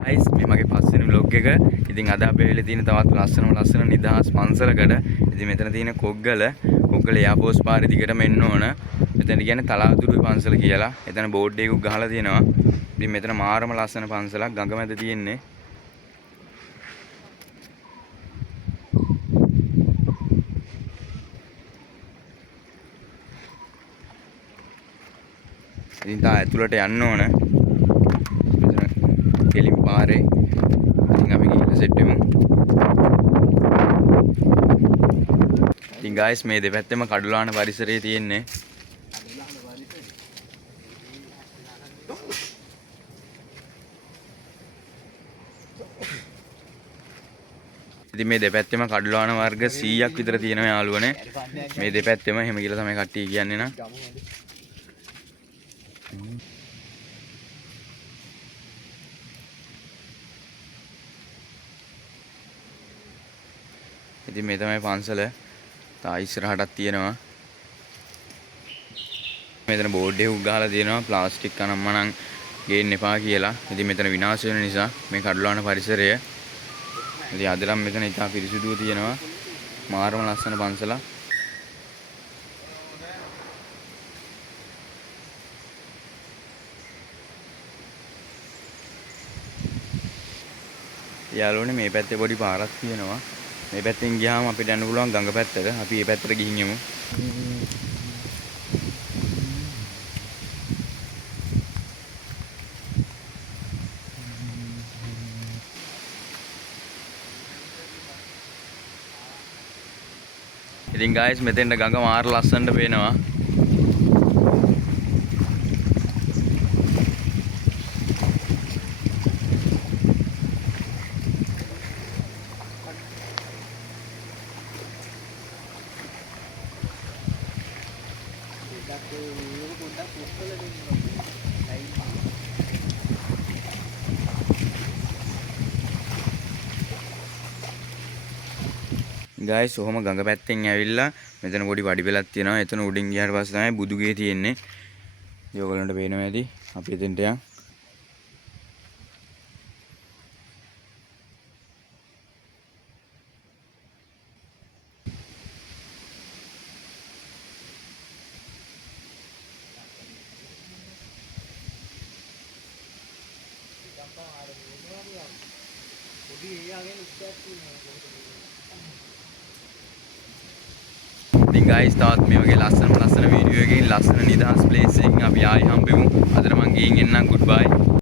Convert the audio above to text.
guys මේ මගේ පස්වෙනි vlog එක. ඉතින් අද අපි වෙලේ තියෙන තවත් ලස්සන නිදහස් පන්සලකට. ඉතින් මෙතන තියෙන කොග්ගල එයාපෝස් පාරේ දිගටම එන්න ඕන. මෙතන කියන්නේ තලාතුරු පන්සල කියලා. එතන බෝඩ් එකක් ගහලා තියෙනවා. ඉතින් මෙතන මාරම ලස්සන පන්සලක් ගඟ මැද තියෙන්නේ. ඉතින් තා ඇතුළට යන්න ඕන. කෙලින් පාරේ ඉතින් අපි ගිහින් සෙට් වෙමු. ඉතින් guys මේ දෙපැත්තෙම කඩුලාන පරිසරයේ තියෙන්නේ. ඉතින් මේ දෙපැත්තෙම කඩුලාන වර්ග 100ක් විතර තියෙනවා යාළුවනේ. මේ දෙපැත්තෙම එහෙම කියලා තමයි කට්ටිය කියන්නේ නා. ඉතින් මේ තමයි පන්සල. තා ඉස්සරහටත් තියෙනවා. මෙතන බෝඩ් එකක් ගහලා තියෙනවා ප්ලාස්ටික් කනම්මනම් ගේන්න එපා කියලා. ඉතින් මෙතන විනාශ වෙන නිසා මේ කඩුලාන පරිසරය. ඉතින් අදලම් මෙතන ඉතා පිරිසිදුව තියෙනවා. මාරම ලස්සන පන්සලක්. යාළුවනේ මේ පැත්තේ පොඩි පාරක් තියෙනවා. මේ පැත්තෙන් ගියාම අපිට යන්න පුළුවන් ගඟ පැත්තට. අපි මේ පැත්තට ගිහින් යමු. ඉතින් guys මෙතෙන්ට ගඟ මාර ලස්සනට පේනවා. guys ඔහොම ගඟ පැත්තෙන් ඇවිල්ලා මෙතන පොඩි වඩි පෙලක් තියෙනවා. එතන උඩින් ගියාට පස්සේ තමයි බුදුගේ තියෙන්නේ. ඉතින් ඔයගලන්ට පේනවා ඇති. අපි එතෙන්ට යන්. ඉතින් guys තවත් මේ වගේ ලස්සන වීඩියෝ එකකින් ලස්සන නිදහස් ප්ලේස් එකකින් අපි ආයි හම්බෙමු. අදට මං ගිහින් එන්නම්. goodbye.